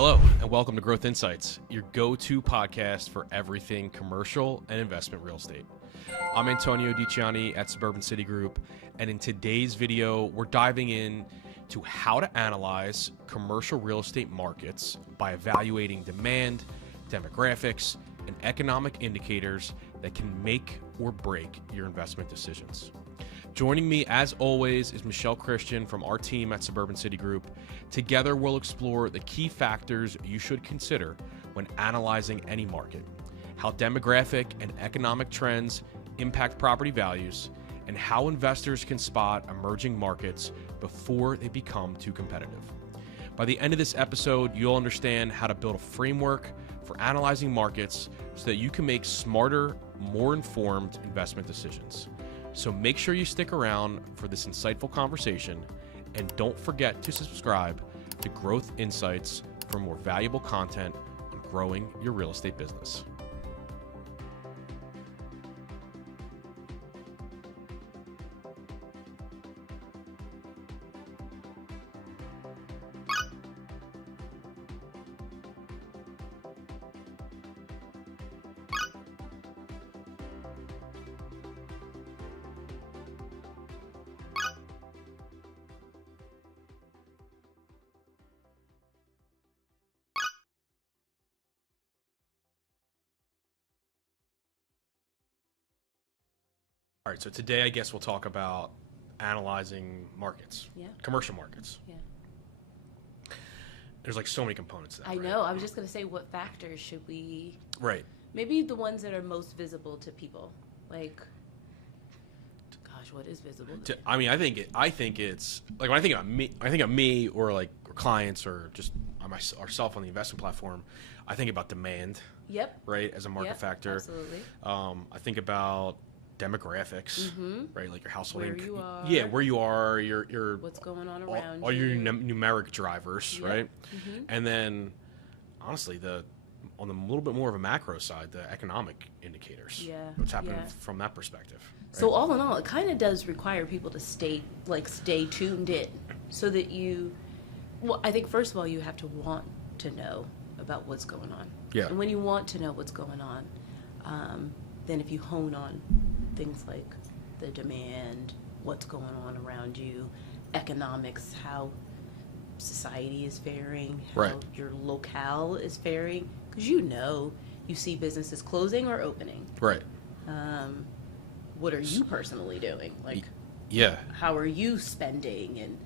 Hello, and welcome to Growth Insights, your go-to podcast for everything commercial and investment real estate. I'm Antonio DiCiani at Suburban City Group, and in today's video, we're diving in to how to analyze commercial real estate markets by evaluating demand, demographics, and economic indicators that can make or break your investment decisions. Joining me, as always, is Michelle Christian from our team at Suburban City Group. Together, we'll explore the key factors you should consider when analyzing any market, how demographic and economic trends impact property values, and how investors can spot emerging markets before they become too competitive. By the end of this episode, you'll understand how to build a framework for analyzing markets so that you can make smarter, more informed investment decisions. So make sure you stick around for this insightful conversation, and don't forget to subscribe to Growth Insights for more valuable content on growing your real estate business. All right, so today I guess we'll talk about analyzing markets, commercial markets. Yeah. There's like so many components to that. I know. I was just going to say, what factors should we... Right. Maybe the ones that are most visible to people. Like, gosh, what is visible? I mean, I think it's like when I think of me or like clients or just ourselves on the investment platform, I think about demand. Yep. Right, as a market factor. Absolutely. I think about demographics, right? Like your household Where income. you are. Yeah, where you are, your What's going on around all you. your numeric drivers, Yep. right? And then, honestly, on the little bit more of a macro side, the economic indicators. Yeah. What's happening Yeah. from that perspective. Right? So all in all, it kind of does require people to stay tuned in, so that I think first of all, you have to want to know about what's going on. Yeah. And when you want to know what's going on, then if you hone on things like the demand, what's going on around you, economics, how society is faring, how Right. your locale is faring, because you see businesses closing or opening. Right. What are you personally doing? Like, yeah. how are you spending and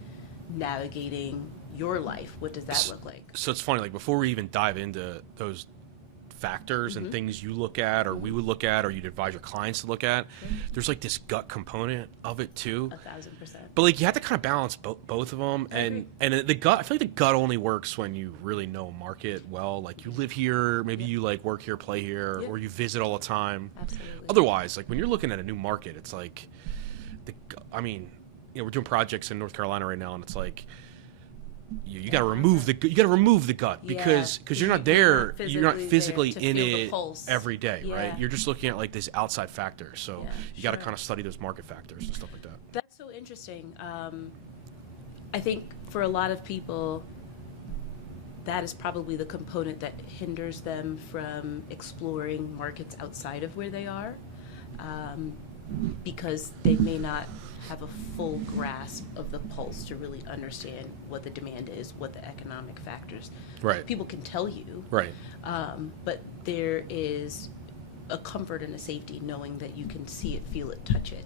navigating your life? What does that look like? So it's funny, like before we even dive into those factors and things you look at or we would look at or you'd advise your clients to look at, there's like this gut component of it too. 1,000%. But like you have to kind of balance both of them, and the gut. I feel like the gut only works when you really know a market well. Like you live here, maybe you like work here, play here, or you visit all the time. Absolutely. Otherwise, like when you're looking at a new market, it's like we're doing projects in North Carolina right now, and it's like you got to remove the gut because you're not there, you're not physically in it every day, right? You're just looking at like this outside factor, so you got to kind of study those market factors and stuff like that. That's so interesting. I think for a lot of people, that is probably the component that hinders them from exploring markets outside of where they are, because they may not have a full grasp of the pulse to really understand what the demand is, what the economic factors. Right. People can tell you. Right. But there is a comfort and a safety knowing that you can see it, feel it, touch it,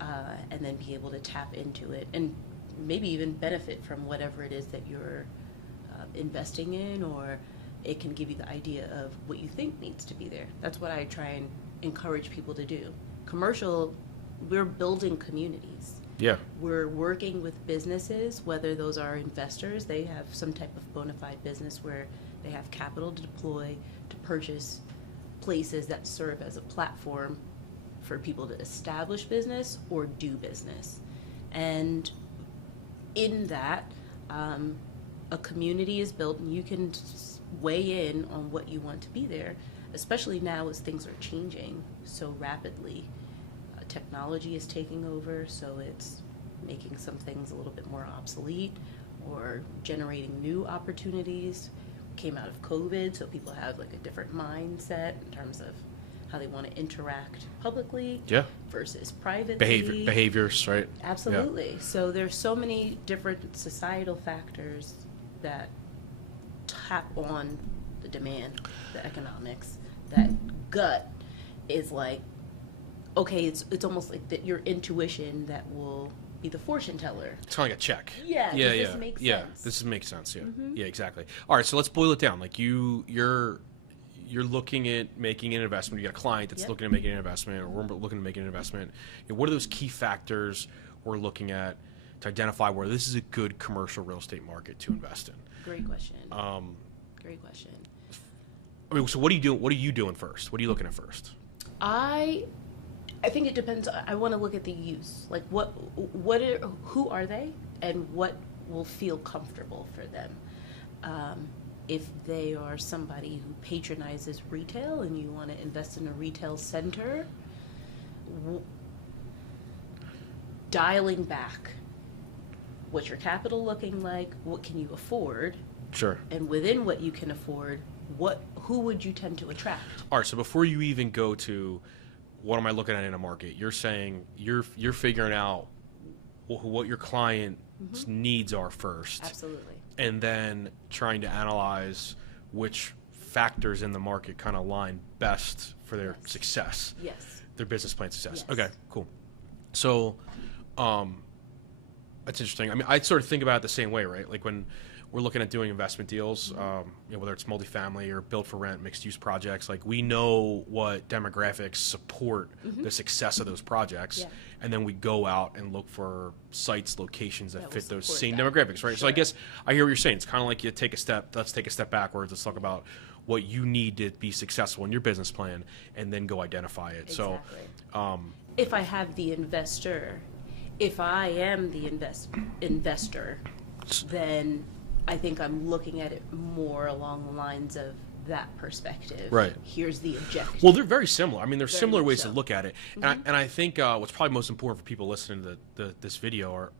and then be able to tap into it and maybe even benefit from whatever it is that you're investing in, or it can give you the idea of what you think needs to be there. That's what I try and encourage people to do. Commercial, we're building communities. Yeah. We're working with businesses, whether those are investors, they have some type of bona fide business where they have capital to deploy to purchase places that serve as a platform for people to establish business or do business. And in that, a community is built, and you can weigh in on what you want to be there, especially now as things are changing so rapidly. Technology is taking over, so it's making some things a little bit more obsolete or generating new opportunities. came out of COVID, so people have like a different mindset in terms of how they want to interact publicly versus privately. Behaviors, right? Absolutely. Yeah. So there's so many different societal factors that tap on the demand, the economics. That gut is like, okay, it's almost like that your intuition that will be the fortune teller. It's kind of like a check. Yeah. Does this make sense? This makes sense. Yeah. Mm-hmm. Yeah, exactly. All right, so let's boil it down. Like you're looking at making an investment. You got a client that's looking at making an investment, or we're looking at making an investment. What are those key factors we're looking at to identify where this is a good commercial real estate market to invest in? Great question. Great question. I mean, so what are you doing first? What are you looking at first? I think it depends. I want to look at the use. Like who are they, and what will feel comfortable for them. If they are somebody who patronizes retail and you want to invest in a retail center, dialing back, what's your capital looking like? What can you afford? Sure. And within what you can afford, who would you tend to attract? All right. So before you even go to what am I looking at in a market, you're saying you're figuring out what your client's needs are first. Absolutely. And then trying to analyze which factors in the market kind of line best for their success. Yes. Their business plan success. Yes. Okay, cool. So, that's interesting. I mean, I sort of think about it the same way, right? Like when we're looking at doing investment deals, whether it's multifamily or build for rent, mixed use projects, like we know what demographics support the success of those projects, and then we go out and look for sites, locations that fit those same demographics, right? Sure. So I guess I hear what you're saying. It's kind of like let's take a step backwards. Let's talk about what you need to be successful in your business plan, and then go identify it. Exactly. So, if I have the investor, if I am the investor, then I think I'm looking at it more along the lines of that perspective. Right. Here's the objective. Well, they're very similar. I mean, there's Very similar much ways so. to look at it. And I think what's probably most important for people listening to this video are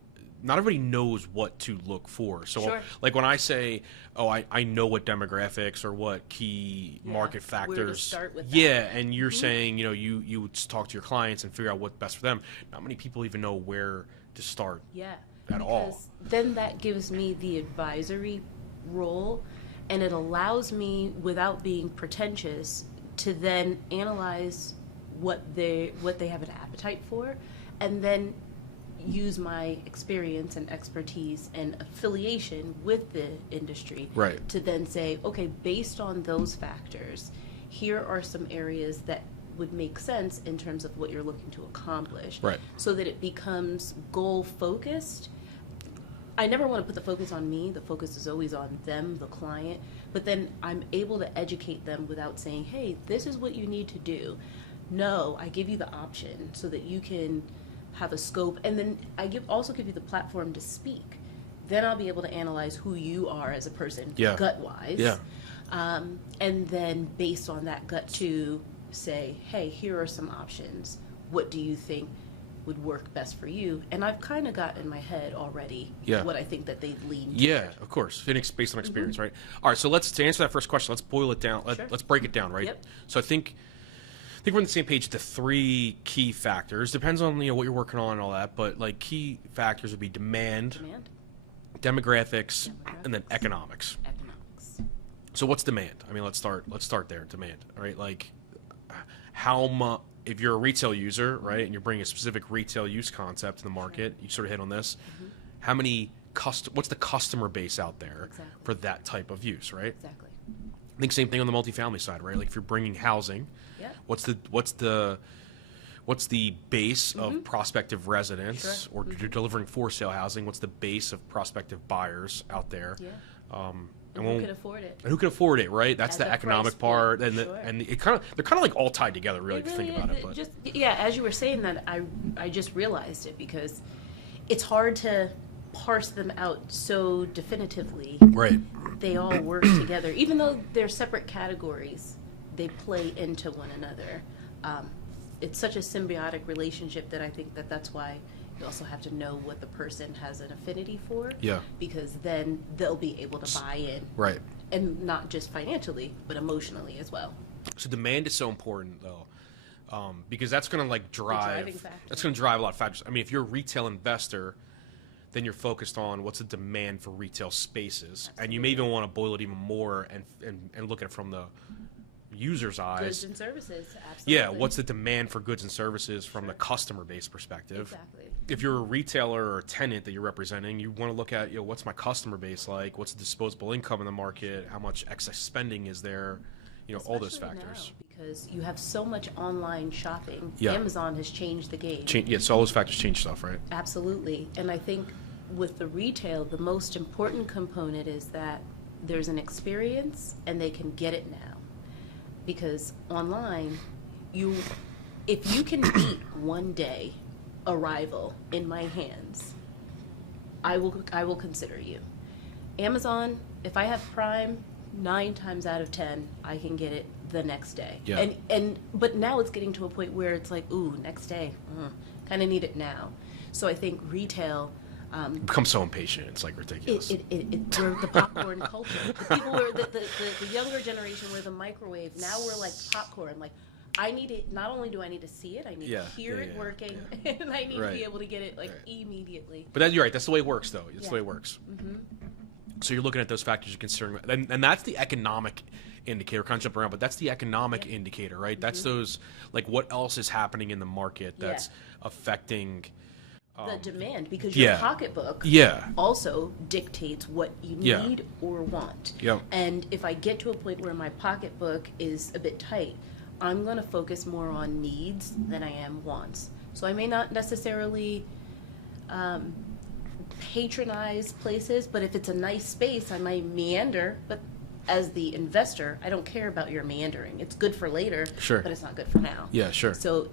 not everybody knows what to look for. So, Sure. like when I say, oh, I know what demographics or what key market factors. Where to start with that. Yeah, and you're saying, you would talk to your clients and figure out what's best for them. Not many people even know where to start. Yeah. At all. Because then that gives me the advisory role, and it allows me, without being pretentious, to then analyze what they have an appetite for, and then use my experience and expertise and affiliation with the industry to then say, okay, based on those factors, here are some areas that would make sense in terms of what you're looking to accomplish, so that it becomes goal focused. I never want to put the focus on me. The focus is always on them, the client. But then I'm able to educate them without saying, hey, this is what you need to do. No, I give you the option so that you can have a scope. And then I also give you the platform to speak. Then I'll be able to analyze who you are as a person, gut-wise. Yeah. And then based on that gut to say, hey, here are some options. What do you think would work best for you? And I've kind of got in my head already what I think that they'd lean toward. Yeah, of course. Based on experience, right? All right, so to answer that first question, let's boil it down. Let's break it down, right? Yep. So I think we're on the same page. The three key factors, depends on what you're working on and all that, but like key factors would be demand. Demographics, and then economics. So what's demand? I mean, let's start there. Demand, right? Like how much, if you're a retail user, right, and you're bringing a specific retail use concept to the market, you sort of hit on this. How many what's the customer base out there for that type of use, right? Exactly. I think same thing on the multifamily side, right? Like if you're bringing housing, what's the base of prospective residents, or you're delivering for sale housing? What's the base of prospective buyers out there? And who can afford it? And who can afford it, right? That's the economic part, and sure. and they're kind of like all tied together, really, if you think about it. But just as you were saying that, I just realized it, because it's hard to parse them out so definitively. Right. They all work together, even though they're separate categories. They play into one another. It's such a symbiotic relationship that I think that's why you also have to know what the person has an affinity for. Yeah. Because then they'll be able to buy in. Right. and not just financially, but emotionally as well. So demand is so important, though, because that's going to like driving drive. factor. That's going to drive a lot of factors. I mean, if you're a retail investor, then you're focused on what's the demand for retail spaces, and you may even want to boil it even more and look at it from the user's eyes. Goods and services, absolutely. Yeah, what's the demand for goods and services from the customer base perspective? Exactly. If you're a retailer or a tenant that you're representing, you want to look at, what's my customer base like? What's the disposable income in the market? How much excess spending is there? All those Especially factors. now, because you have so much online shopping. Yeah. Amazon has changed the game. So all those factors change stuff, right? Absolutely. And I think with the retail, the most important component is that there's an experience and they can get it now. Because online, if you can beat one day arrival in my hands, I will consider you. Amazon, if I have Prime, 9 times out of 10, I can get it the next day. Yeah. But now it's getting to a point where it's like, ooh, next day, kind of need it now. So I think retail. You become so impatient. It's like ridiculous. We're the popcorn culture. The people were the younger generation were the microwave. Now we're like popcorn. Like, I need it. Not only do I need to see it, I need to hear it working, and I need to be able to get it immediately. But you're right. That's the way it works, though. That's the way it works. Mm-hmm. So you're looking at those factors you're considering, and that's the economic indicator. Kind of jump around, but that's the economic indicator, right? Mm-hmm. That's those, like, what else is happening in the market that's affecting the demand, because your pocketbook also dictates what you need or want. Yeah. And if I get to a point where my pocketbook is a bit tight, I'm going to focus more on needs than I am wants. So I may not necessarily patronize places, but if it's a nice space, I might meander. But as the investor, I don't care about your meandering. It's good for later, but it's not good for now. Yeah, sure. So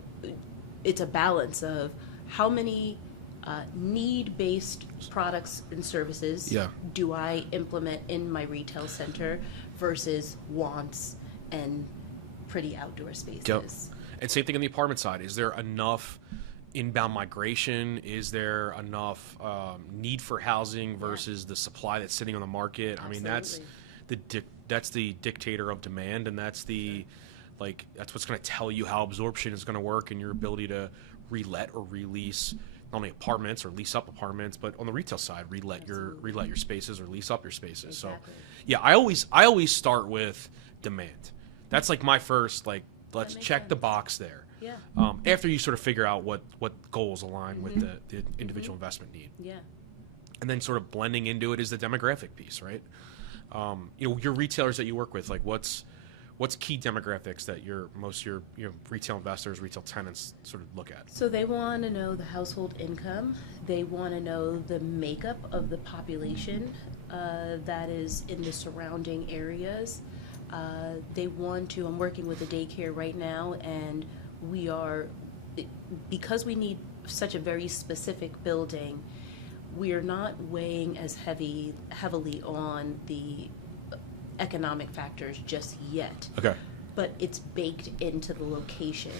it's a balance of how many need-based products and services do I implement in my retail center versus wants and pretty outdoor spaces. Yep. And same thing on the apartment side. Is there enough inbound migration? Is there enough need for housing versus the supply that's sitting on the market? Absolutely. I mean, that's the dictator of demand, and that's that's what's going to tell you how absorption is going to work and your ability to relet or release not only apartments or lease up apartments, but on the retail side, relet your spaces or lease up your spaces. Exactly. So, I always start with demand. That's like my first, let's check the box there. Yeah. After you sort of figure out what goals align with the individual investment need. Yeah. And then sort of blending into it is the demographic piece, right? Your retailers that you work with, like what's key demographics that most of your retail investors, retail tenants sort of look at? So they want to know the household income. They want to know the makeup of the population that is in the surrounding areas. I'm working with a daycare right now, and because we need such a very specific building, we are not weighing as heavily on the economic factors just yet. Okay. But it's baked into the location,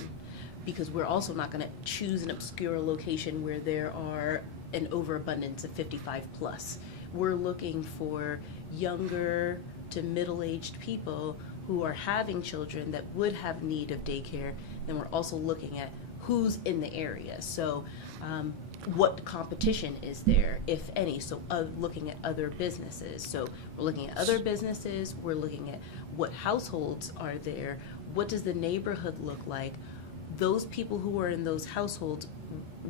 because we're also not going to choose an obscure location where there are an overabundance of 55 plus. We're looking for younger to middle-aged people who are having children that would have need of daycare. Then we're also looking at who's in the area. So what competition is there, if any? So looking at other businesses. So we're looking at other businesses. We're looking at what households are there. What does the neighborhood look like? Those people who are in those households,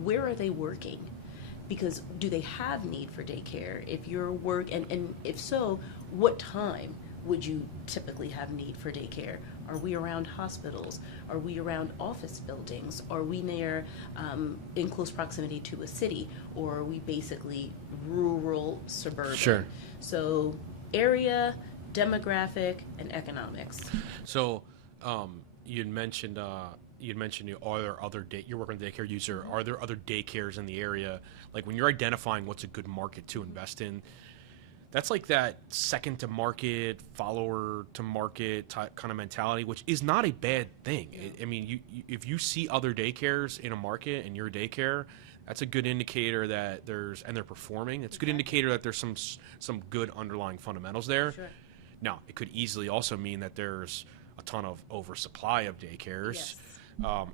where are they working? Because do they have need for daycare? If you're and if so, what time would you typically have need for daycare? Are we around hospitals? Are we around office buildings? Are we near, in close proximity to a city? Or are we basically rural, suburban? Sure. So area, demographic, and economics. So you'd mentioned are there other you're working with a daycare user. Are there other daycares in the area? Like when you're identifying what's a good market to invest in, that's like that second to market, follower to market type kind of mentality, which is not a bad thing. I mean, if you see other daycares in a market and you're a daycare, that's a good indicator that they're performing. It's a good indicator that there's some good underlying fundamentals there. Sure. Now, it could easily also mean that there's a ton of oversupply of daycares. Yes.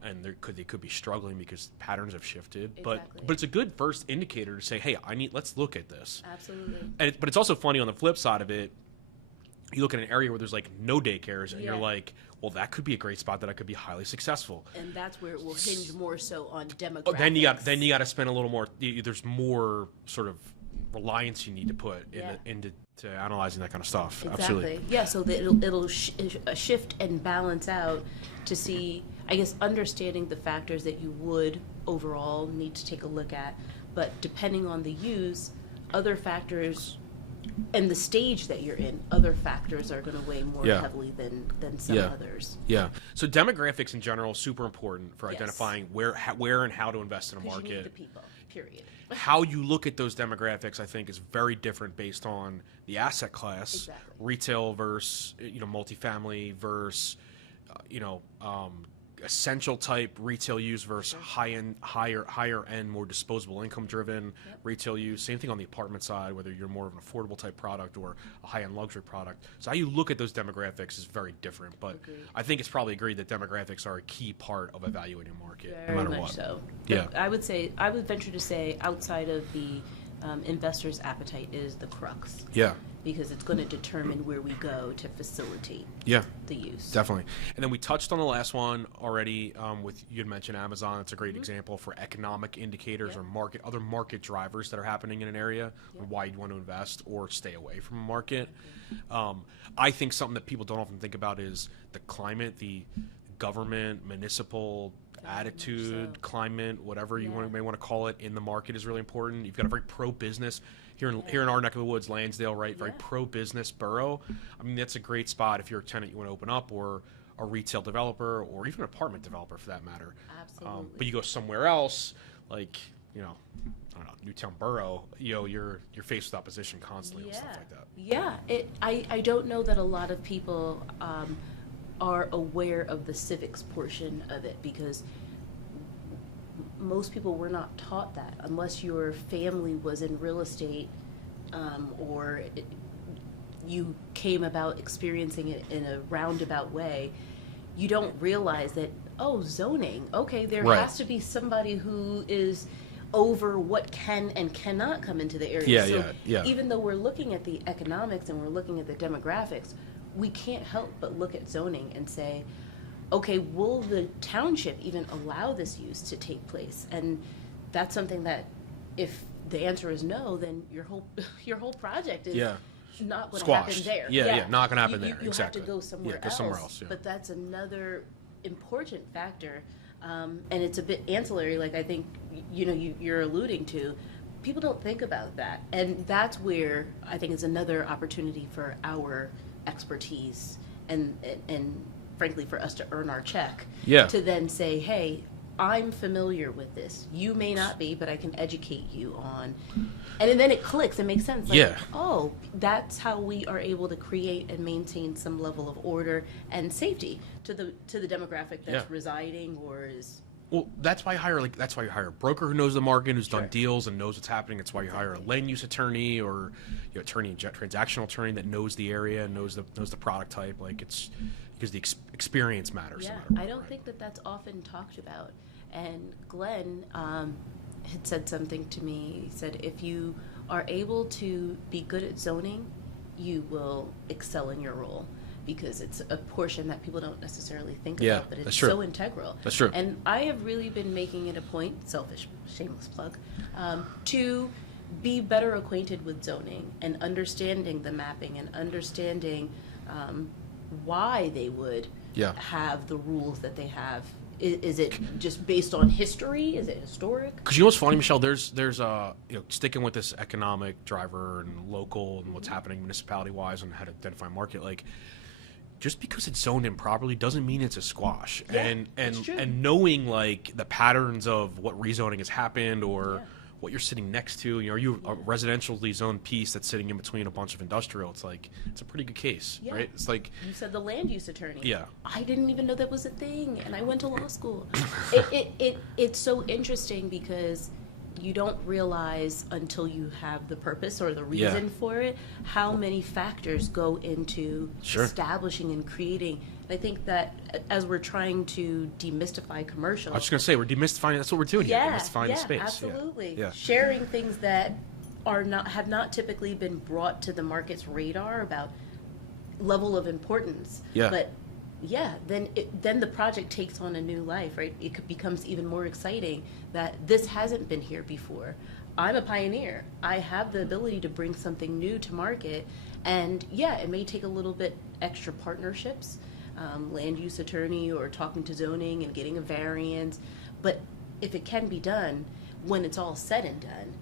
And they could be struggling because patterns have shifted. Exactly. But it's a good first indicator to say, hey, let's look at this. Absolutely. But it's also funny on the flip side of it. You look at an area where there's like no daycares, and you're like, well, that could be a great spot that I could be highly successful. And that's where it will hinge more so on demographics. Oh, then you got to spend a little more. There's more sort of reliance you need to put into analyzing that kind of stuff. Exactly. Absolutely. Yeah. So that it'll shift and balance out to see, I guess, understanding the factors that you would overall need to take a look at, but depending on the use, other factors and the stage that you're in, other factors are going to weigh more heavily than some others. Yeah. So demographics in general super important for identifying where and how to invest in a market. You need the people. Period. How you look at those demographics, I think, is very different based on the asset class. Exactly. Retail versus multifamily versus essential type retail use versus higher end, more disposable income driven retail use. Same thing on the apartment side, whether you're more of an affordable type product or a high end luxury product. So how you look at those demographics is very different. But Agreed. I think it's probably agreed that demographics are a key part of evaluating a market, Very no matter much what. so. Yeah. I would venture to say outside of the investor's appetite is the crux. Yeah. Because it's going to determine where we go to facilitate the use. Definitely. And then we touched on the last one already with, you had mentioned Amazon. It's a great example for economic indicators or other market drivers that are happening in an area and why you'd want to invest or stay away from a market. I think something that people don't often think about is the climate, the government, municipal attitude, climate, whatever you may want to call it in the market is really important. You've got a very pro-business here in our neck of the woods, Lansdale, right? Very pro-business borough. I mean, that's a great spot if you're a tenant you want to open up, or a retail developer, or even an apartment developer for that matter. Absolutely. But you go somewhere else, like I don't know, Newtown Borough, you're faced with opposition constantly and stuff like that. Yeah, I don't know that a lot of people are aware of the civics portion of it, because most people were not taught that unless your family was in real estate or you came about experiencing it in a roundabout way. You don't realize that, zoning, okay, there has to be somebody who is over what can and cannot come into the area. Even though we're looking at the economics and we're looking at the demographics, we can't help but look at zoning and say, okay, will the township even allow this use to take place? And that's something that, if the answer is no, then your whole project is not going to happen there. Not going to happen there. You exactly. have to go somewhere else. But that's another important factor, and it's a bit ancillary. Like I think you're alluding to. People don't think about that, and that's where I think is another opportunity for our expertise and frankly for us to earn our check. To then say, hey, I'm familiar with this. You may not be, but I can educate you on. And then it clicks. It makes sense. Like, that's how we are able to create and maintain some level of order and safety to the demographic that's residing or is. Well, that's why you hire a broker who knows the market, who's done deals and knows what's happening. It's why you hire a land use attorney or transactional attorney that knows the area and knows the product type. Like it's because the experience matters. Yeah, no matter what, I don't think that's often talked about. And Glenn had said something to me. He said, if you are able to be good at zoning, you will excel in your role, because it's a portion that people don't necessarily think about, but it's so integral. That's true. And I have really been making it a point, shameless plug, to be better acquainted with zoning and understanding the mapping and understanding why they would have the rules that they have. Is it just based on history? Is it historic? Because what's funny, Michelle, there's sticking with this economic driver and local and what's happening municipality wise and how to identify market, like just because it's zoned improperly doesn't mean it's a squash. And knowing like the patterns of what rezoning has happened or what you're sitting next to, are you a residentially zoned piece that's sitting in between a bunch of industrial? It's like, it's a pretty good case, right? It's like, you said the land use attorney. Yeah. I didn't even know that was a thing, and I went to law school. It's so interesting because you don't realize until you have the purpose or the Yeah. reason for it, how many factors go into Sure. establishing and creating. I think that as we're trying to demystify commercial, I was just gonna say we're demystifying. That's what we're doing here. yeah, Demystifying the space. absolutely. Yeah. Sharing things that have not typically been brought to the market's radar about level of importance. Yeah. But yeah, then the project takes on a new life, right? Becomes even more exciting that this hasn't been here before. I'm a pioneer. I have the ability to bring something new to market, and yeah, it may take a little bit extra partnerships, land use attorney or talking to zoning and getting a variance, but if it can be done, when it's all said and done,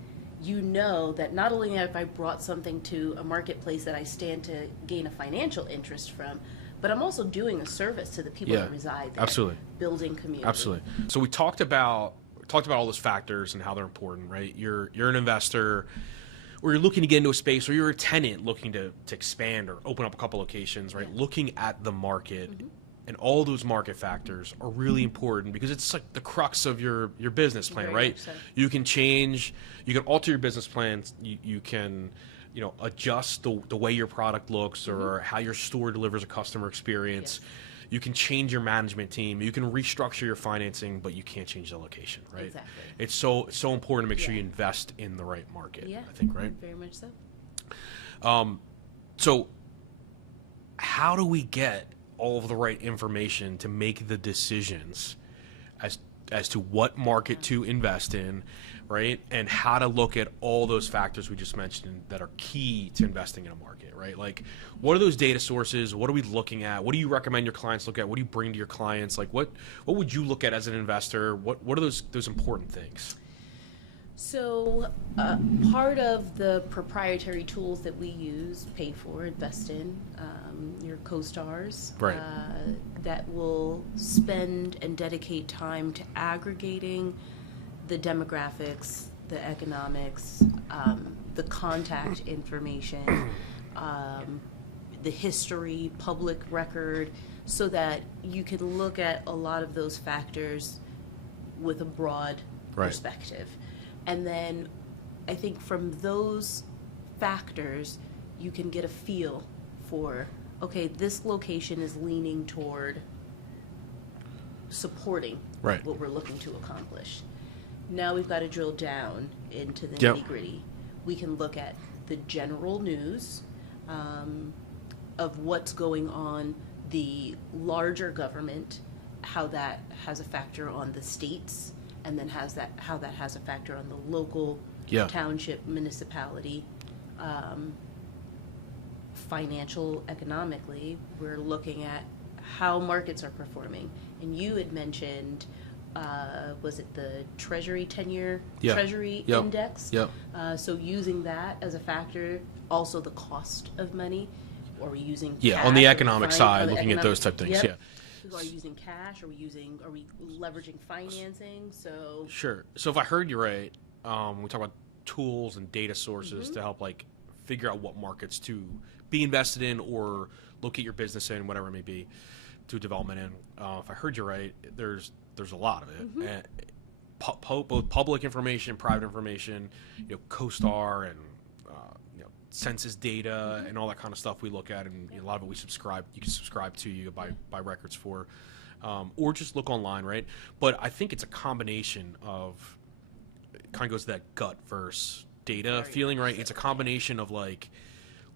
you know that not only have I brought something to a marketplace that I stand to gain a financial interest from, but I'm also doing a service to the people Yeah, that reside there. absolutely. Building community. Absolutely. So we talked about all those factors and how they're important, right? You're an investor, or you're looking to get into a space, or you're a tenant looking to expand or open up a couple locations, right? Yeah. Looking at the market, and all those market factors are really important because it's like the crux of your business plan, Very right? much so. You can change, you can alter your business plans, you can adjust the way your product looks or how your store delivers a customer experience. Yes. You can change your management team. You can restructure your financing, but you can't change the location, right? Exactly. It's so important to make sure Yeah. you invest in the right market, Yeah. I think, right? Very much so. So how do we get all of the right information to make the decisions as to what market to invest in, right? And how to look at all those factors we just mentioned that are key to investing in a market, right? Like, what are those data sources? What are we looking at? What do you recommend your clients look at? What do you bring to your clients? Like, what would you look at as an investor? What are those important things? So part of the proprietary tools that we use, pay for, invest in, your co-stars, Right. that will spend and dedicate time to aggregating the demographics, the economics, the contact information, the history, public record, so that you can look at a lot of those factors with a broad Right. perspective. And then I think from those factors, you can get a feel for, okay, this location is leaning toward supporting Right. what we're looking to accomplish. Now we've got to drill down into the Yep. nitty gritty. We can look at the general news of what's going on, the larger government, how that has a factor on the states, and then how that has a factor on the local, Yeah. township, municipality. Financial, economically, we're looking at how markets are performing. And you had mentioned, was it the Treasury 10-year Yeah. Treasury Yep. Index? Yep. So using that as a factor, also the cost of money, or are we using Yeah, cash? on the Are we economic fin- side, on the looking at those type things, Yep. Are we using cash? Are we leveraging financing? So Sure. So if I heard you right, we talk about tools and data sources to help like figure out what markets to be invested in or locate your business in, whatever it may be, to development in. If I heard you right, there's a lot of it. And both public information, private information, CoStar and census data and all that kind of stuff we look at, and a lot of it you can subscribe to, you buy records for, or just look online, right? But I think it's a combination of, it kind of goes to that gut versus data Very feeling, much right? so, It's a combination of like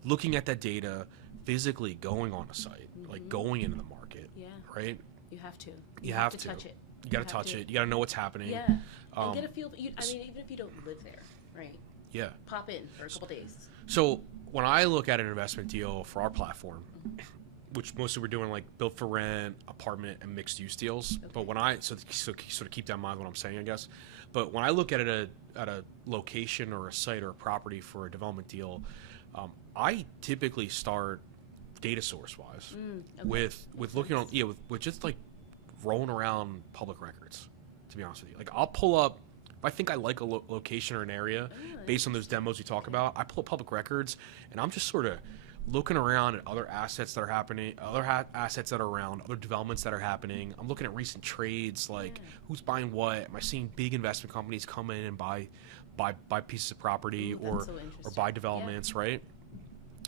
looking at that data, physically going on a site, like going into the market, yeah, right? you have to. You have to. touch it. You got to have touch to. it. You got to know what's happening. Yeah, and get a feel. Even if you don't live there, right? Yeah. Pop in for a couple days. So when I look at an investment deal for our platform, which mostly we're doing like built for rent, apartment, and mixed use deals. Okay. But when so sort of keep that in mind what I'm saying, I guess. But when I look at it at a location or a site or a property for a development deal, I typically start data source wise Okay. with looking on with just like rolling around public records. To be honest with you, like I'll pull up. If I think I like a location or an area, based on those demos we talk about, I pull up public records, and I'm just sort of looking around at other assets that are happening, assets that are around, other developments that are happening. I'm looking at recent trades, like who's buying what. Am I seeing big investment companies come in and buy pieces of property or buy developments, right?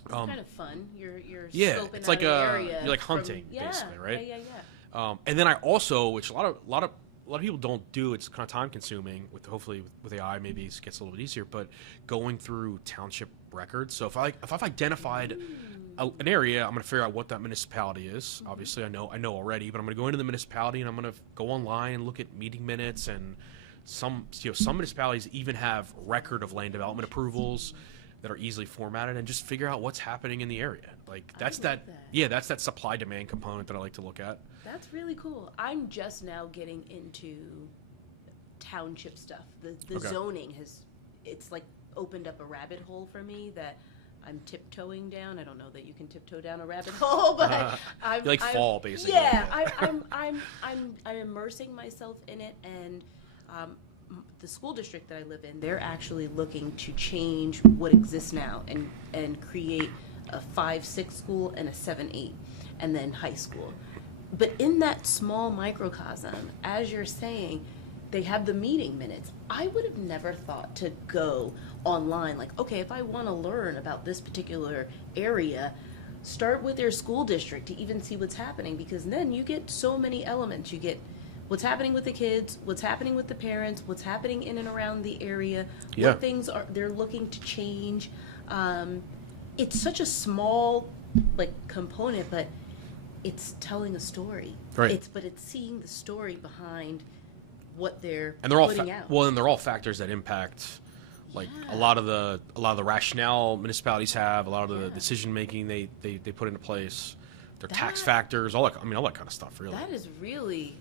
It's kind of fun. You're yeah, scoping it's out like an area you're like hunting basically, right? Yeah. And then I also, which a lot of people don't do, it's kind of time consuming. Hopefully with AI, maybe it gets a little bit easier. But going through township records. So if I've identified an area, I'm going to figure out what that municipality is. Obviously, I know already, but I'm going to go into the municipality and I'm going to go online and look at meeting minutes. And some municipalities even have record of land development approvals that are easily formatted, and just figure out what's happening in the area. Like that's that supply demand component that I like to look at. That's really cool. I'm just now getting into township stuff. The zoning it's like opened up a rabbit hole for me that I'm tiptoeing down. I don't know that you can tiptoe down a rabbit hole, but I'm fall basically. Yeah, I'm immersing myself in it, and the school district that I live in, they're actually looking to change what exists now and create a 5-6 school and a 7-8, and then high school. But in that small microcosm, as you're saying, they have the meeting minutes. I would have never thought to go online, like, okay, if I want to learn about this particular area, start with their school district to even see what's happening, because then you get so many elements. You get what's happening with the kids, what's happening with the parents, what's happening in and around the area, what things they're looking to change. It's such a small component, but it's telling a story. Right. But it's seeing the story behind what they're and they're all putting out. Well, and they're all factors that impact a lot of the rationale municipalities have, a lot of the decision making they put into place, their tax factors, all that kind of stuff. Really, that is really.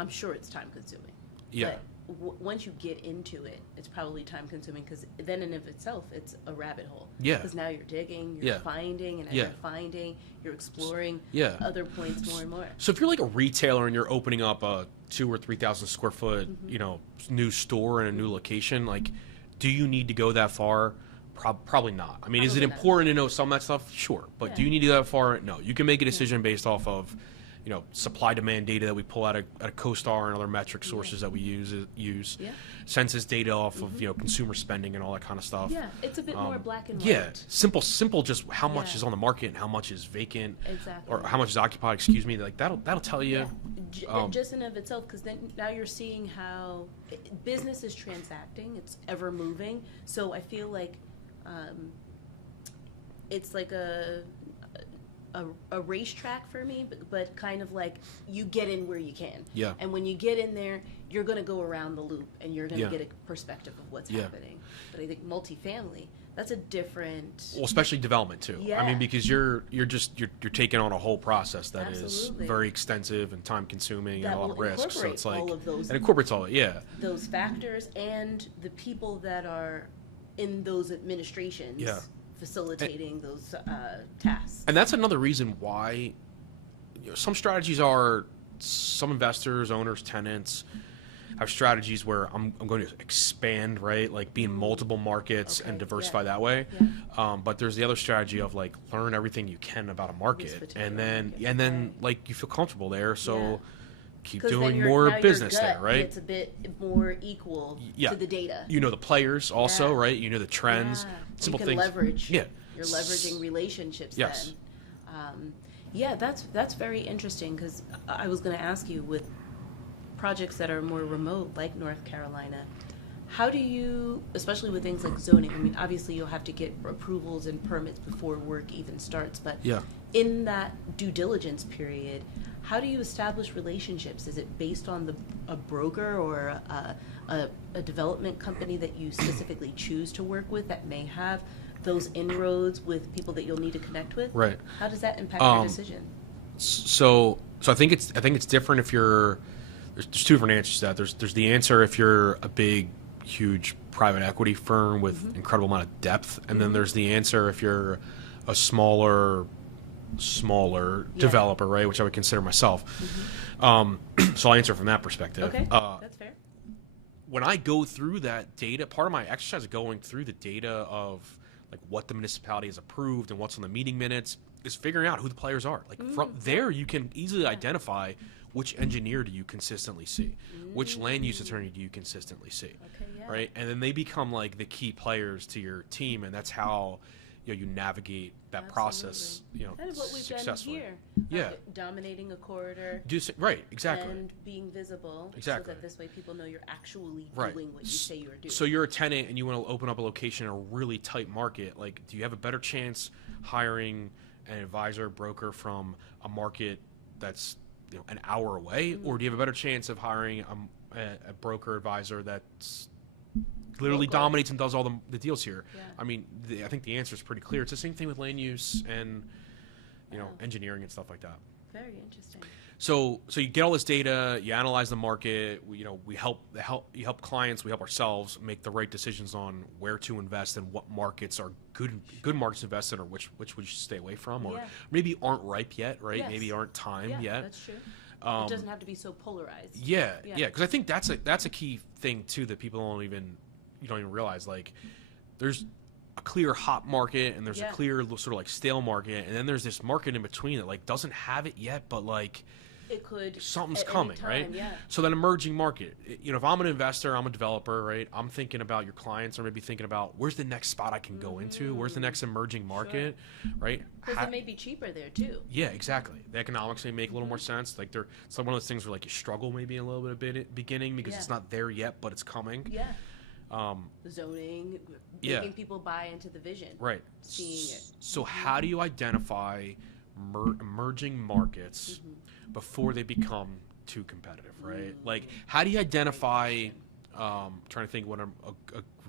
I'm sure it's time consuming. Yeah. But once you get into it, it's probably time consuming, because then in of itself, it's a rabbit hole. Yeah. Because now you're digging, you're finding, and as you're finding, you're exploring other points more and more. So if you're like a retailer and you're opening up a 2,000 or 3,000 square foot, new store in a new location, like, do you need to go that far? Probably not. I mean, is it important to know some of that stuff? Sure. But do you need to go that far? No. You can make a decision based off of supply demand data that we pull out of CoStar and other metric sources that we use, census data off of consumer spending and all that kind of stuff. Yeah, it's a bit more black and white. Yeah, simple. Just how much is on the market and how much is vacant, or how much is occupied. Excuse me. Like that'll tell you. Just in of itself, because then now you're seeing how business is transacting. It's ever moving. So I feel like it's like a racetrack for me, but kind of like you get in where you can. Yeah. And when you get in there, you're going to go around the loop and you're going to get a perspective of what's happening. But I think multifamily, that's a different. Well, especially development too. Yeah. I mean, because you're taking on a whole process that is very extensive and time consuming and a lot of risks. So it's like all of those, and incorporates all those factors and the people that are in those administrations. Yeah. Facilitating those tasks. And that's another reason why some strategies are, some investors, owners, tenants have strategies where I'm going to expand, right? Like be in multiple markets and diversify that way. Yeah. But there's the other strategy of like learn everything you can about a market and then like you feel comfortable there. So keep doing more business there, right? It's a bit more equal to the data. The players also, right? The trends, simple things. Leverage. Yeah. You're leveraging relationships then. That's very interesting, because I was going to ask you, with projects that are more remote, like North Carolina, how do you, especially with things like zoning, I mean, obviously you'll have to get approvals and permits before work even starts, but in that due diligence period, how do you establish relationships? Is it based on a broker or a development company that you specifically choose to work with that may have those inroads with people that you'll need to connect with? Right. How does that impact your decision? So I think it's different if you're. There's two different answers to that. There's the answer if you're a big, huge private equity firm with incredible amount of depth, and then there's the answer if you're a smaller developer, right? Which I would consider myself. So I'll answer from that perspective. Okay, that's fair. When I go through that data, part of my exercise is going through the data of like what the municipality has approved and what's on the meeting minutes, is figuring out who the players are. Like from there, you can easily identify which engineer do you consistently see, which land use attorney do you consistently see, right? And then they become like the key players to your team, and that's how you navigate that process. Kind of what we've successfully. done here. Yeah, Dominating a corridor. Right, exactly. And being visible. Exactly. So that this way people know you're actually Right. doing what you say you're doing. So you're a tenant and you want to open up a location in a really tight market. Like, do you have a better chance hiring an advisor, broker from a market that's an hour away, or do you have a better chance of hiring a broker advisor that's literally dominates and does all the deals here? Yeah. I mean, I think the answer is pretty clear. It's the same thing with land use and engineering and stuff like that. Very interesting. So you get all this data, you analyze the market. We help clients, we help ourselves make the right decisions on where to invest and what markets are good markets to invest in, or which we should stay away from, or maybe aren't ripe yet, right? Yes. Maybe aren't time yet. That's true. It doesn't have to be so polarized. Yeah. Because I think that's a key thing too that people don't even realize. Like, there's a clear hot market and there's a clear sort of like stale market, and then there's this market in between that like doesn't have it yet, but like it could. Something's coming, time, right? Yeah. So that emerging market, if I'm an investor, I'm a developer, right? I'm thinking about your clients, or maybe thinking about where's the next spot I can go into, where's the next emerging market, right? Because it may be cheaper there too. Yeah, exactly. The economics may make a little more sense. Like it's like one of those things where like you struggle maybe a little bit at the beginning because it's not there yet, but it's coming. Yeah. Zoning, making people buy into the vision. Right. Seeing it. So how do you identify emerging markets before they become too competitive, right? Like, how do you identify, trying to think what a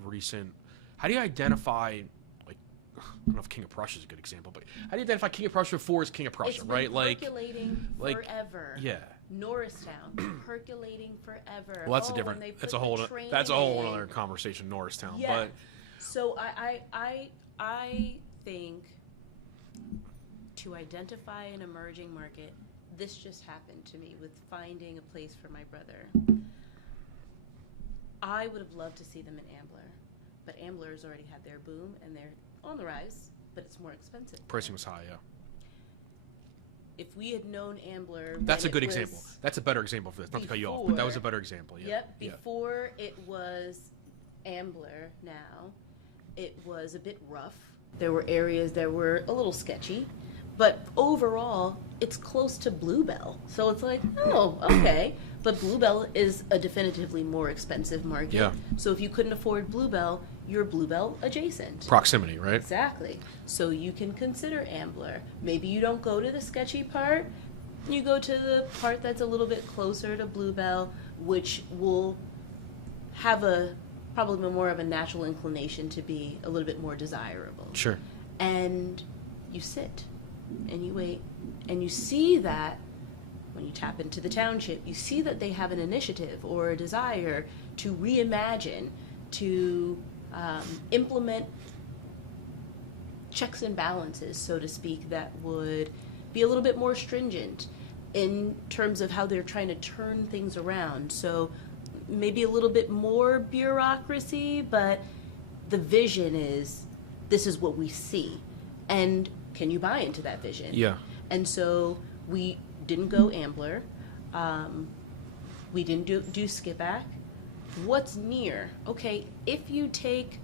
recent, how do you identify, like, I don't know if King of Prussia is a good example, but how do you identify King of Prussia before it's King of Prussia, It's right? been percolating forever. Yeah. Norristown, percolating forever. Well, that's that's a whole other conversation, Norristown. Yeah. But so I think to identify an emerging market, this just happened to me with finding a place for my brother. I would have loved to see them in Ambler, but Ambler's already had their boom and they're on the rise, but it's more expensive. Pricing was high, yeah. If we had known Ambler, that's a good example. That's a better example for this. Not to cut you off, but that was a better example. Yeah. Yep. Before it was Ambler, now it was a bit rough. There were areas that were a little sketchy, but overall, it's close to Bluebell. So it's like, oh, okay. But Bluebell is a definitively more expensive market. Yeah. So if you couldn't afford Bluebell, you're Bluebell adjacent. Proximity, right? Exactly. So you can consider Ambler. Maybe you don't go to the sketchy part. You go to the part that's a little bit closer to Bluebell, which will have probably more of a natural inclination to be a little bit more desirable. Sure. And you sit and you wait and you see that when you tap into the township, you see that they have an initiative or a desire to reimagine, to implement checks and balances, so to speak, that would be a little bit more stringent in terms of how they're trying to turn things around. So maybe a little bit more bureaucracy, but the vision is, this is what we see. And can you buy into that vision? Yeah. And so we didn't go Ambler. We didn't do Skipback. What's near? Okay, if you take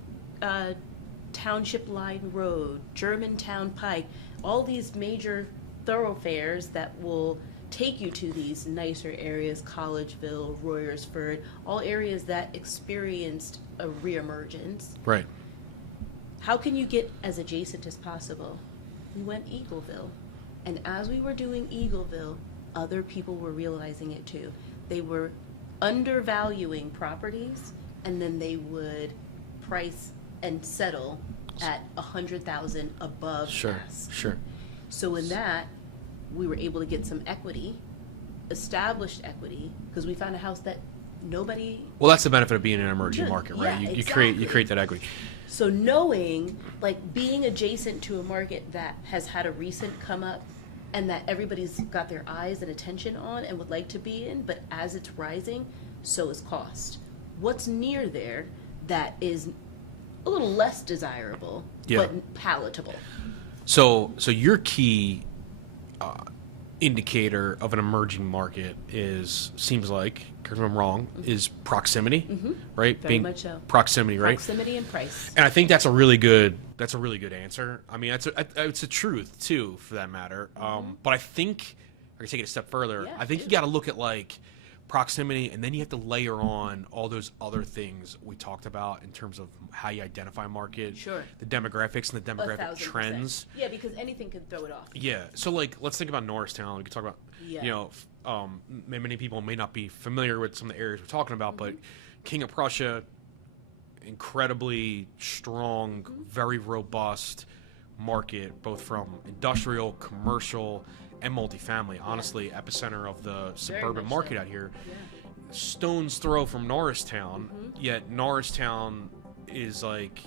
Township Line Road, Germantown Pike, all these major thoroughfares that will take you to these nicer areas, Collegeville, Royersford, all areas that experienced a reemergence. Right. How can you get as adjacent as possible? We went Eagleville. And as we were doing Eagleville, other people were realizing it too. They were undervaluing properties, and then they would price and settle at $100,000 above ask. Sure. So in that, we were able to get some equity, established equity, because we found a house that nobody. Well, that's the benefit of being in an emerging market, right? Yeah, You exactly. create that equity. So knowing, like, being adjacent to a market that has had a recent come up and that everybody's got their eyes and attention on and would like to be in, but as it's rising, so is cost. What's near there that is a little less desirable, but palatable. So your key indicator of an emerging market seems like, correct me if I'm wrong, is proximity, right? Very much so. Proximity, right? Proximity and price. And I think that's a really good answer. I mean, it's a truth too, for that matter. But I think I can take it a step further. I think you got to look at like proximity, and then you have to layer on all those other things we talked about in terms of how you identify a market, the demographics and the demographic trends. Yeah, because anything can throw it off. Yeah, so like let's think about Norristown. We could talk about, you know, many people may not be familiar with some of the areas we're talking about, but King of Prussia, incredibly strong, very robust market, both from industrial, commercial, and multifamily. Honestly, epicenter of the suburban market out here. Stone's throw from Norristown, yet Norristown is like,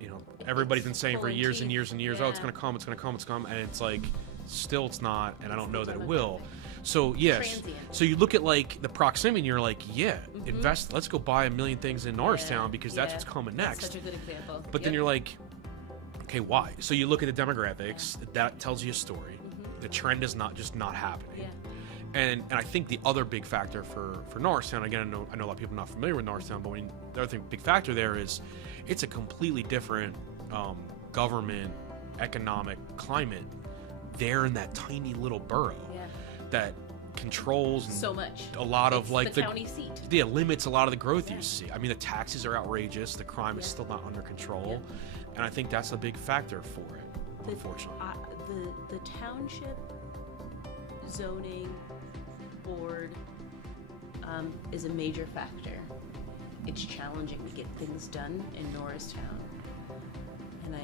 you know, everybody's been saying for years and years and years, oh, it's going to come, it's going to come, it's going to come, and it's like, still it's not, and I don't know that it will. So, yes. So you look at like the proximity and you're like, invest, let's go buy a million things in Norristown because that's what's coming next. That's such a good example. But then you're like, okay, why? So you look at the demographics, that tells you a story. The trend is not happening. And I think the other big factor for Norristown, again, I know a lot of people are not familiar with Norristown, but the other big factor there is it's a completely different government, economic climate there in that tiny little borough that controls so much. A lot of like the county seat. Yeah, limits a lot of the growth you see. I mean, the taxes are outrageous. The crime is still not under control, and I think that's a big factor for it. Unfortunately, the township zoning board is a major factor. It's challenging to get things done in Norristown, and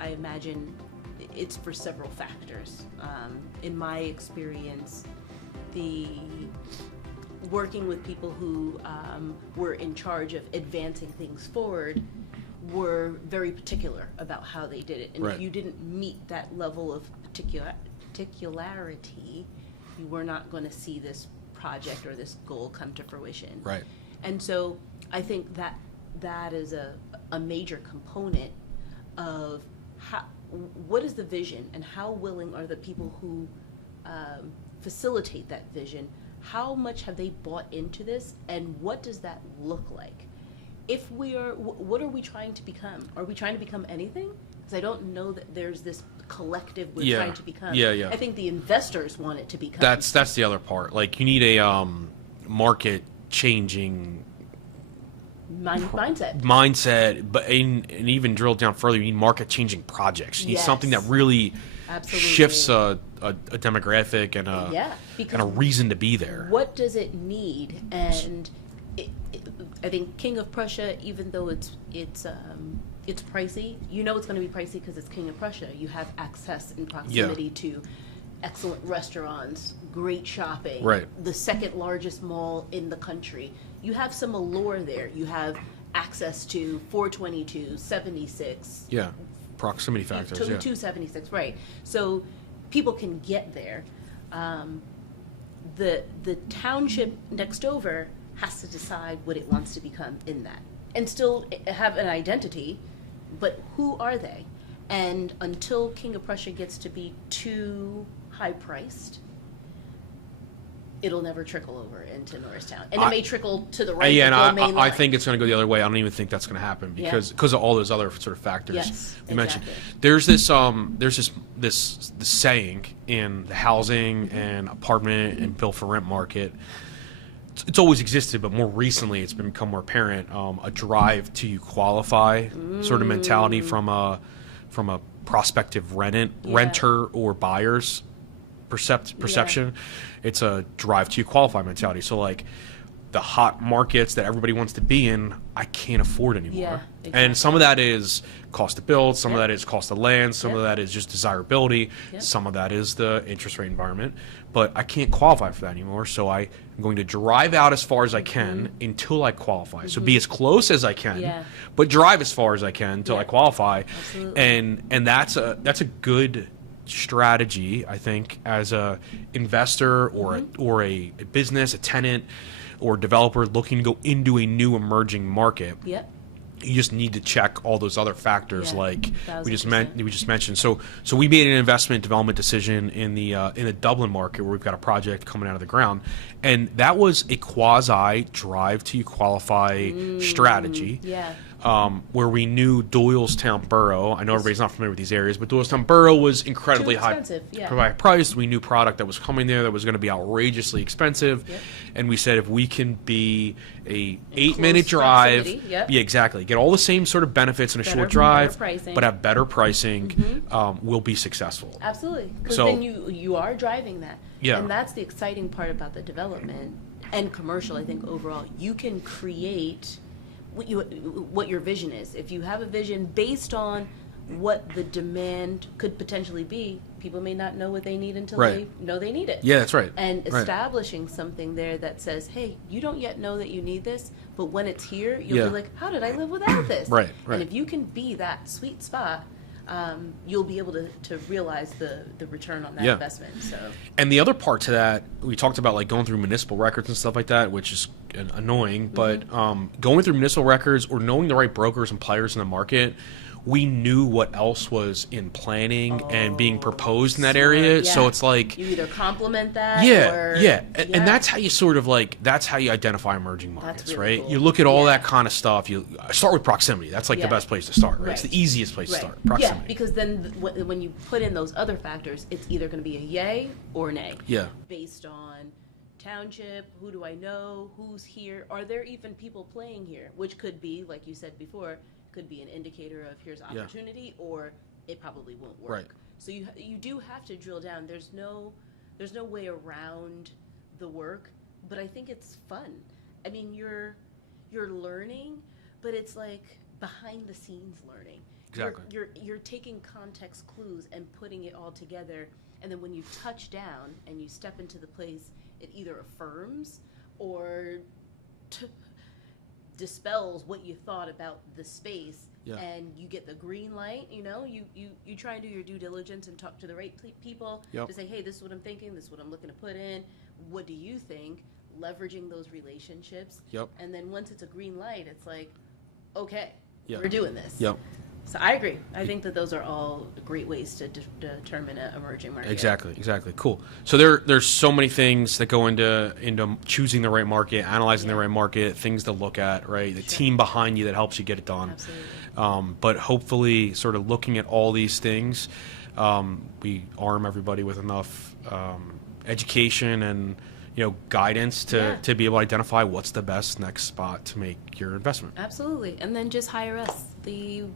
I imagine it's for several factors. In my experience, the working with people who were in charge of advancing things forward were very particular about how they did it. And if you didn't meet that level of particularity, you were not going to see this project or this goal come to fruition. Right. And so I think that is a major component of what is the vision and how willing are the people who facilitate that vision? How much have they bought into this, and what does that look like? If we are, what are we trying to become? Are we trying to become anything? Because I don't know that there's this collective we're trying to become. I think the investors want it to become. That's the other part. Like, you need a market changing mindset, but and even drill down further, you need market changing projects. You need something that really shifts a demographic and a reason to be there. What does it need? And I think King of Prussia, even though it's pricey, you know it's going to be pricey because it's King of Prussia. You have access and proximity to excellent restaurants, great shopping, the second largest mall in the country. You have some allure there. You have access to 422, 76. Yeah, proximity factors. 276, right. So people can get there. The township next over has to decide what it wants to become in that, and still have an identity, but who are they? And until King of Prussia gets to be too high-priced, it'll never trickle over into Norristown. And it may trickle to the right. Yeah, and I think it's going to go the other way. I don't even think that's going to happen because of all those other sort of factors we mentioned. There's this saying in the housing and apartment and built for rent market. It's always existed, but more recently it's become more apparent. A drive to qualify sort of mentality from a prospective renter or buyer's perception. It's a drive to qualify mentality. So like the hot markets that everybody wants to be in, I can't afford anymore. And some of that is cost to build, some of that is cost of land, some of that is just desirability, some of that is the interest rate environment. But I can't qualify for that anymore, so I'm going to drive out as far as I can until I qualify. So be as close as I can, but drive as far as I can until I qualify. And that's a good strategy, I think, as a investor or a business, a tenant, or developer looking to go into a new emerging market. You just need to check all those other factors, Yeah, like we just 1000%. mentioned. So we made an investment development decision in the Dublin market where we've got a project coming out of the ground, and that was a quasi drive to qualify strategy. Yeah. Where we knew Doylestown Borough. I know everybody's not familiar with these areas, but Doylestown Borough was incredibly Too high expensive, yeah. priced. We knew product that was coming there that was going to be outrageously expensive, Yep. and we said if we can be a In 8-minute close drive, proximity, yep. yeah, exactly, get all the same sort of benefits in a Better- short better drive, pricing. but at better pricing, we'll be successful. Absolutely, because So- then you are driving that, Yeah. and that's the exciting part about the development and commercial. I think overall, you can create what your vision is. If you have a vision based on what the demand could potentially be, people may not know what they need until Right. they know they need it. Yeah, that's right. And Right. establishing something there that says, hey, you don't yet know that you need this, but when it's here, you'll Yeah. be like, how did I live without this? Right, right. And if you can be that sweet spot, you'll be able to realize the return on that Yeah. investment. So And the other part to that, we talked about like going through municipal records and stuff like that, which is annoying. But going through municipal records or knowing the right brokers and players in the market, we knew what else was in planning and being proposed in that area. Smart, So yeah. it's like, you either complement that yeah, or yeah. And that's how you sort of like, that's how you identify emerging markets, really right? cool. You look at all Yeah. that kind of stuff. You start with proximity. That's like the Yeah. best place to start, right? It's Right. the easiest place to Right. start, Yeah, proximity. because then when you put in those other factors, it's either going to be a yay or an nay. Yeah. Based on township, who do I know, who's here, are there even people playing here? Which could be, like you said before, could be an indicator of here's Yeah. opportunity, or it probably won't work. Right. So you do have to drill down. There's no way around the work, but I think it's fun. I mean, you're learning, but it's like behind the scenes learning. Exactly. You're taking context clues and putting it all together, and then when you touch down and you step into the place, it either affirms or dispels what you thought about the space. Yeah. And you get the green light. You try and do your due diligence and talk to the right people Yep. to say, hey, this is what I'm thinking, this is what I'm looking to put in, what do you think? Leveraging those relationships. Yep. And then once it's a green light, it's like, okay, Yeah. we're doing this. Yep. So I agree. I think that those are all great ways to determine an emerging market. Exactly. Cool. So there's so many things that go into choosing the right market, analyzing the Yeah. right market, things to look at, right? The Sure. team behind you that helps you get it done. Absolutely. But hopefully, sort of looking at all these things, we arm everybody with enough education and guidance to be able to identify what's the best next spot to make your investment. Absolutely. And then just hire us. We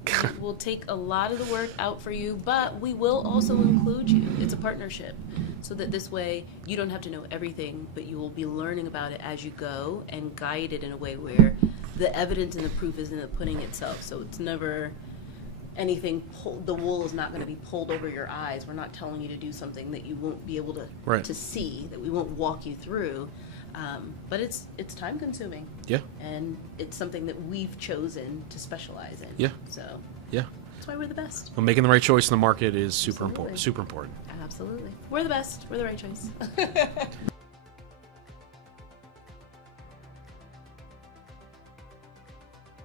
will take a lot of the work out for you, but we will also include you. It's a partnership. So that this way you don't have to know everything, but you will be learning about it as you go and guide it in a way where the evidence and the proof is in the pudding itself. So it's never anything, the wool is not going to be pulled over your eyes. We're not telling you to do something that you won't be able to Right. to see, that we won't walk you through. But it's time consuming. Yeah. And it's something that we've chosen to specialize in. Yeah. So Yeah. that's why we're the best. Well, making the right choice in the market is super Absolutely. important. Super important. Absolutely. We're the best. We're the right choice.